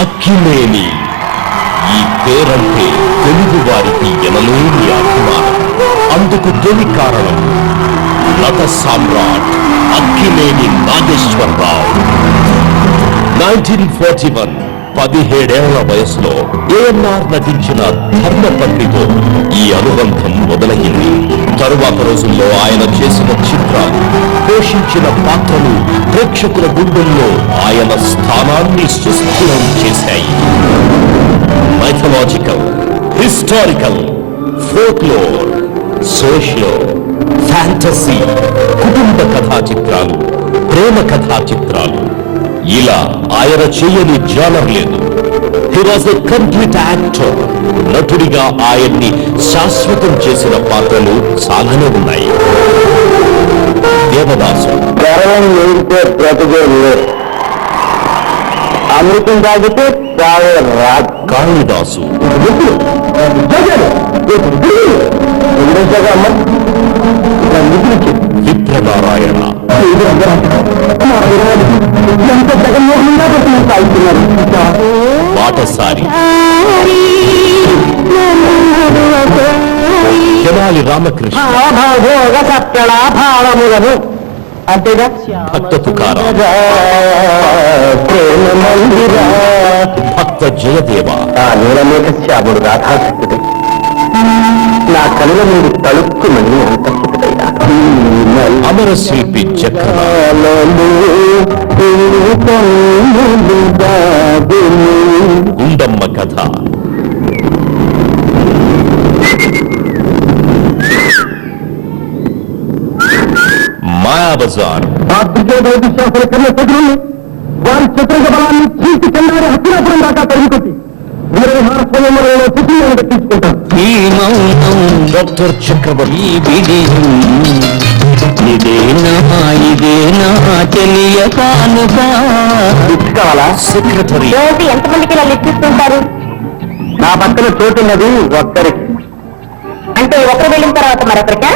అక్కినేని. ఈ పేరంటే తెలుగు వారికి ఎనలేని అభిమానం. అందుకు తొలి కారణం నట సామ్రాట్ అక్కినేని నాగేశ్వరరావు. 1941 17 వయసులో ఏఎన్ఆర్ నటించిన ధర్మపత్నితో ఈ అనుబంధం మొదలయ్యింది. తరువాత రోజుల్లో ఆయన చేసిన చిత్రాలు, పోషించిన పాత్రలు ప్రేక్షకుల గుండెల్లో ఆయన స్థానాన్ని సుస్థిరం చేశాయి. Mythological, historical, folklore, socio, fantasy, కుటుంబ కథా చిత్రాలు, ప్రేమ కథా చిత్రాలు, ఇలా ఆయన చేయని జానర్ లేదు. హి వాజ్ ఎ కంప్లీట్ యాక్టర్. నటుడిగా ఆయన్ని శాశ్వతం చేసిన పాత్రలు చాలానే ఉన్నాయి. దేవదాసు, అమృతం తాగితే కాళిదాసు, విప్రనారాయణ, బాటసారి, తెనాలి రామకృష్ణ, అంతేగా భక్త తుకారాం, భక్త జయదేవ, నీలమేఘ శ్యాముడు రాధాశక్తుడు నా కనుల ముందు తలుక్కుమని అంతఃపుడైనా అమర శిల్పి చక్ర, గుండమ్మ కథ, మాయాబజార్, వారి చతురగ బలాన్ని చీటి చెందారి హస్తినాపురం దాకా తరిగికొట్టి డాక్టర్ చక్రవర్తి, సెక్రటరీ. ఎంతమందికి ఇలా లెక్కిస్తుంటారు? నా పక్కన చోటున్నది ఒక్కరికి. అంటే ఒకరు వెళ్ళిన తర్వాత మరొకరికా?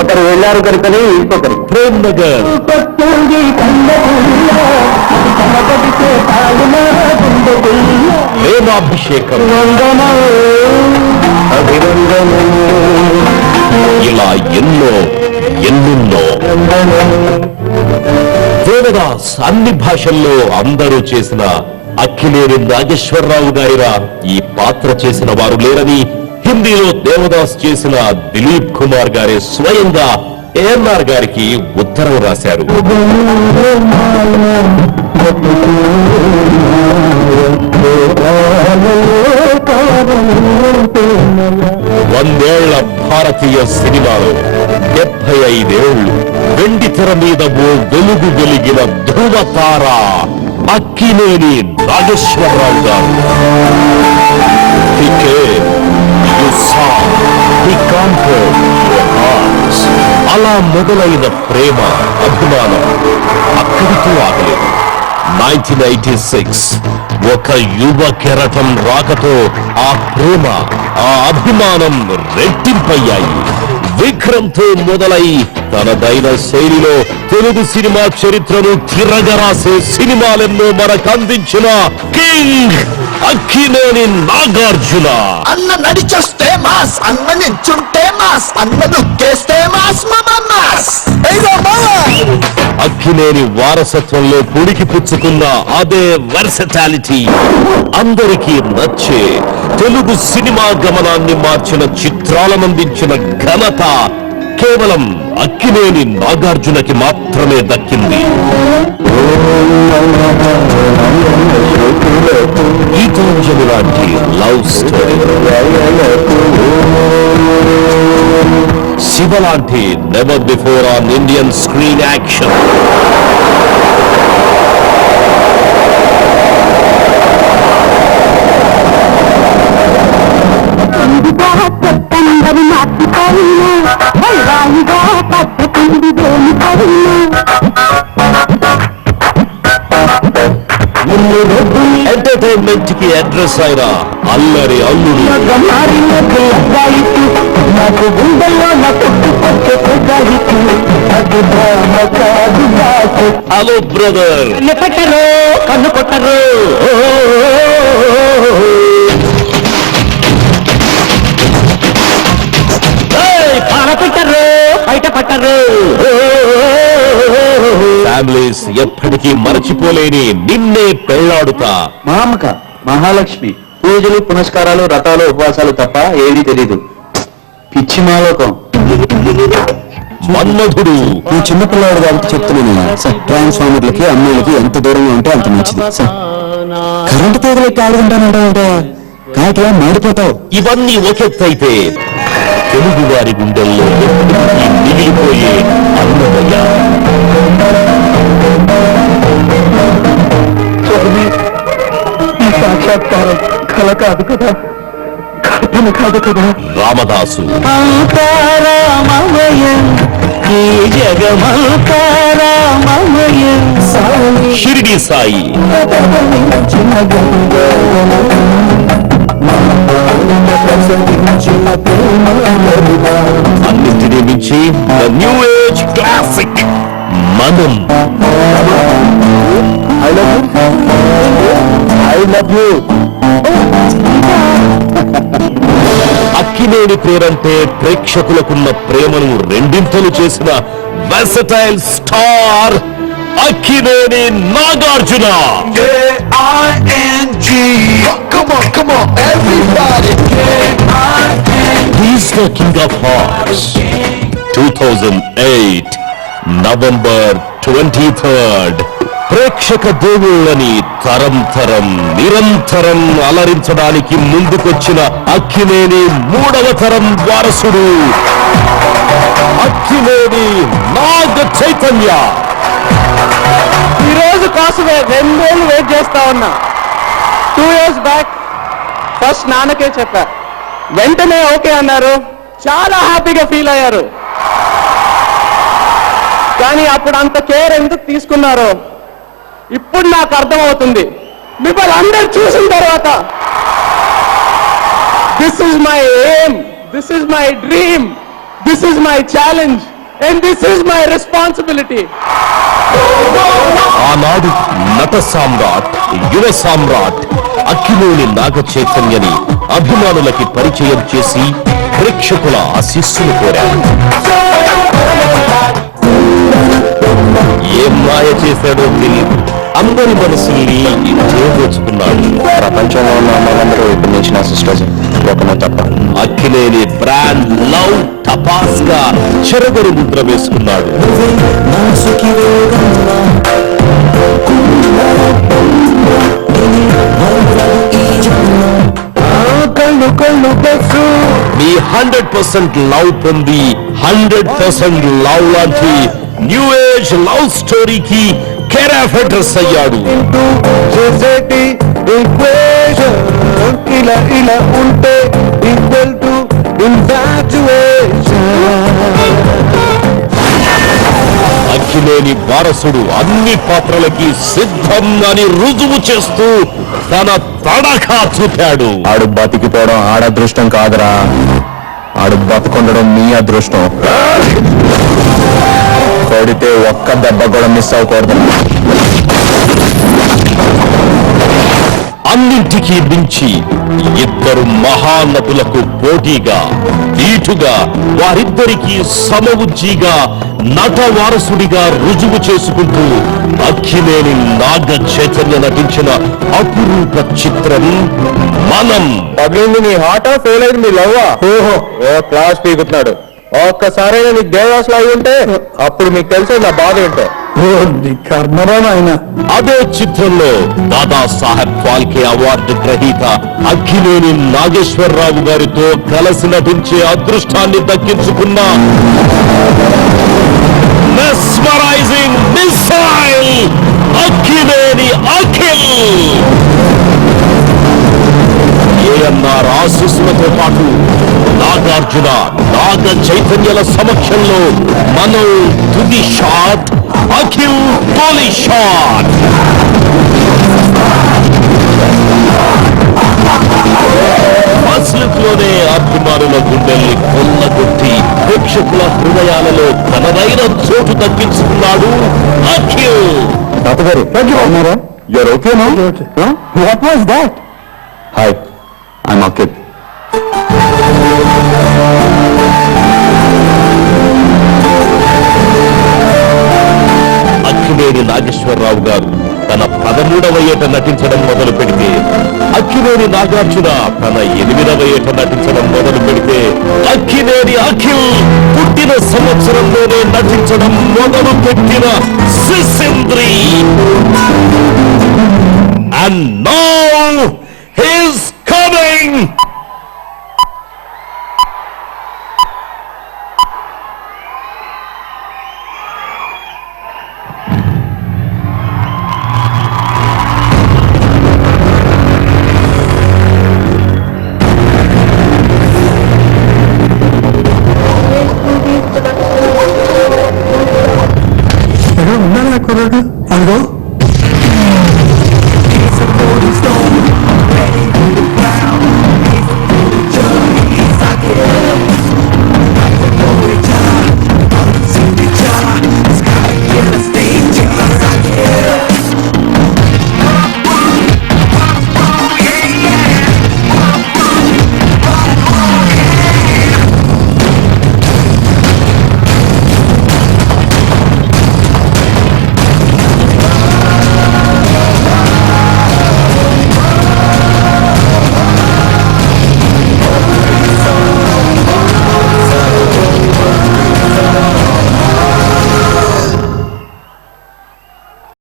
ఒకరు వెళ్ళారు కనుకనే ఇంకొకరు. ప్రేమ్ నగర్, ప్రేమాభిషేకం, ఇలా ఎన్నెన్నో. దేవదాస్ అన్ని భాషల్లో అందరూ చేసిన అక్కినేని నాగేశ్వరరావు గారిరా ఈ పాత్ర చేసిన వారు లేరని హిందీలో దేవదాస్ చేసిన దిలీప్ కుమార్ గారే స్వయంగా ఏఎన్ఆర్ గారికి ఉత్తరం రాశారు. వందేళ్ల భారతీయ సినిమాలో 75 ఏళ్లు వెండి తెర మీద ఓ వెలుగు వెలిగిన ధ్రువతార అక్కినేని నాగేశ్వరరావు గారు. అలా మొదలైన ప్రేమ, అభిమానం అక్కడితో ఆగలేదు. 1986 ఒక యువ కెరటం రాకతో ఆ ప్రేమ, ఆ అభిమానం రెట్టింపయ్యాయి. విక్రమ్తో మొదలై తనదైన శైలిలో తెలుగు సినిమా చరిత్రను తిరగరాసే సినిమాలెన్నో మనకు అందించిన కింగ్ అక్కినేని నాగార్జున. అన్న నడిచొస్తే మాస్, అన్న నించుంటే మాస్, అన్న దుక్కేస్తే మాస్, మాస్. అక్కినేని వారసత్వంలో పుడికి పుచ్చుకున్న అదే వర్సటాలిటీ, అందరికీ నచ్చే తెలుగు సినిమా గమనాన్ని మార్చిన చిత్రాలనందించిన ఘనత కేవలం అక్కినేని నాగార్జునకి మాత్రమే దక్కింది. గీతాంజలి లాంటి లవ్ స్టోరీ, శివ లాంటి never before on Indian screen action, entertainment కి అడ్రస్ అయిన అల్లరి అల్లుడు, హలో బ్రదర్, కన్ను కొట్టరు. ఎప్పటికీ మరచిపోలేని నిన్నే పెళ్లాడుతా. మా అమ్మక మహాలక్ష్మి పూజలు పునస్కారాలు వ్రతాలు ఉపవాసాలు తప్ప ఏదీ తెలీదు. పిచ్చి మాలోకం. మన్మధుడు ఈ చిన్నపిల్లాడు కాబట్టి చెప్తున్నాను సార్, ట్రాన్స్ఫార్మర్లకి అమ్మాయిలకి ఎంత దూరంగా ఉంటే అంత మంచిది సార్. కరెంటు తీగలకి ఆడుకుంటానంటే కాకిలా మాడిపోతావు. ఇవన్నీ ఒకెత్తైతే తెలుగు వారి గుండెల్లో ఎప్పటికీ మిగిలిపోయే అన్నమయ్య. ఈ సాక్షాత్కారం కల కాదు కదా, కల్పన కాదు కదా. రామదాసు అంతారామమయ ఈ జగమంతారామమయ షిరిడి సాయి అన్నింటినీ మించి ద న్యూ ఏజ్ క్లాసిక్ మనం. I love you. అక్కినేని పేరంటే ప్రేక్షకులకున్న ప్రేమను రెండింతలు చేసిన versatile star Akkineni Nagarjuna. K-I-N-G. Come on, everybody. He's the king of hearts. 2008 November 23rd ప్రేక్షక దేవుళ్ళని తరం నిరంతరం అలరించడానికి ముందుకొచ్చిన అక్కినేని మూడవ తరం వారసుడు అక్కినేని నాగ చైతన్య. ఈ రోజు కోసమే 2 ఏళ్ళు వెయిట్ చేస్తా ఉన్నా. 2 years బ్యాక్ ఫస్ట్ నాన్నకే చెప్పా, వెంటనే ఓకే అన్నారు. చాలా హ్యాపీగా ఫీల్ అయ్యారు. కానీ అప్పుడు అంత కేర్ ఎందుకు తీసుకున్నారో ఇప్పుడు నాకు అర్థమవుతుంది. మిమ్మల్ని అందరు చూసిన తర్వాత this is my aim, this is my dream, this is my challenge and this is my responsibility. ఆనాడు నట సామ్రాట్ యువ సామ్రాట్ అక్కినేని నాగ చైతన్యని అభిమానులకి పరిచయం చేసి ప్రేక్షకుల ఆశీస్సులు కోరాడు. ఏం మాయ చేశాడో తెలియదు, అందరి మనసుల్ని చేదోచుకున్నాడు. ప్రపంచంలో ఉన్న అమ్మాయిలందరూ ఇప్పుడు నుంచి నా సిస్టర్స్, ఒకనో తప్ప. అక్కినేని బ్రాండ్ లవ్ టపాస్ గా చెరగరు ముద్ర వేసుకున్నాడు. మీ 100% లవ్ పొంది 100% లవ్ లాంటి న్యూ ఏజ్ లవ్ స్టోరీకి కేర్ ఆఫ్ అడ్రస్ అయ్యాడు. ఇలా ఉంటే ఈక్వల్ టు అక్కినేని వారసుడు అన్ని పాత్రలకి సిద్ధం అని రుజువు చేస్తూ తన తడఖా చూపాడు. ఆడు బతికిపోవడం ఆడదృష్టం కాదురా, ఆడు బతుకుండడం నీ అదృష్టం. కొడితే ఒక్క దెబ్బ కూడా మిస్ అవ్వకూడదు. అన్నింటికీ మించి ఇద్దరు మహానటులకు పోటీగా ధీటుగా వారిద్దరికీ సమవుజ్జిగా నట వారసుడిగా రుజువు చేసుకుంటూ అక్కినేని నాగ చైతన్య నటించిన అపురూప చిత్రం మనం. పగిలింది నీ హాటా, ఫెయిల్ అయింది మీ లవ్వా? ఓహో, ఓ క్లాస్ పీకుతున్నాడు. ఒక్కసారైనా నీకు దేవాసులు అయి ఉంటే అప్పుడు మీకు తెలిసే నా బాధ ఏంటో. అదే చిత్రంలో దాదాసాహెబ్ ఫాల్కే అవార్డు గ్రహీత అక్కినేని నాగేశ్వరరావు గారితో కలిసి నటించే అదృష్టాన్ని దక్కించుకున్న మెస్మరైజింగ్ మిసైల్ అక్కినేని అఖిల్. ఏఎన్ఆర్ ఆశీస్సులతో పాటు నాగార్జున నాగ చైతన్యల సమక్షంలో మనం తుది షాట్, అఖిల్ తొలి షాట్. ఫస్ట్ లుక్ లోనే అభిమానుల గుండెల్ని కొల్లగొట్టి ప్రేక్షకుల హృదయాలలో తనదైన చోటు దక్కించుకున్నాడు Akhil. What was that? Hi, I'm Akhil. Akkineni Akkineni Nageswararao గారు తన 13వ ఏట నటించడం మొదలు పెడితే, అక్కినేని నాగార్జున తన 8వ ఏట నటించడం మొదలు పెడితే, అక్కినేని అఖిల్ పుట్టిన సంవత్సరంలోనే నటించడం మొదలు పెట్టిన సిసింద్రి. And now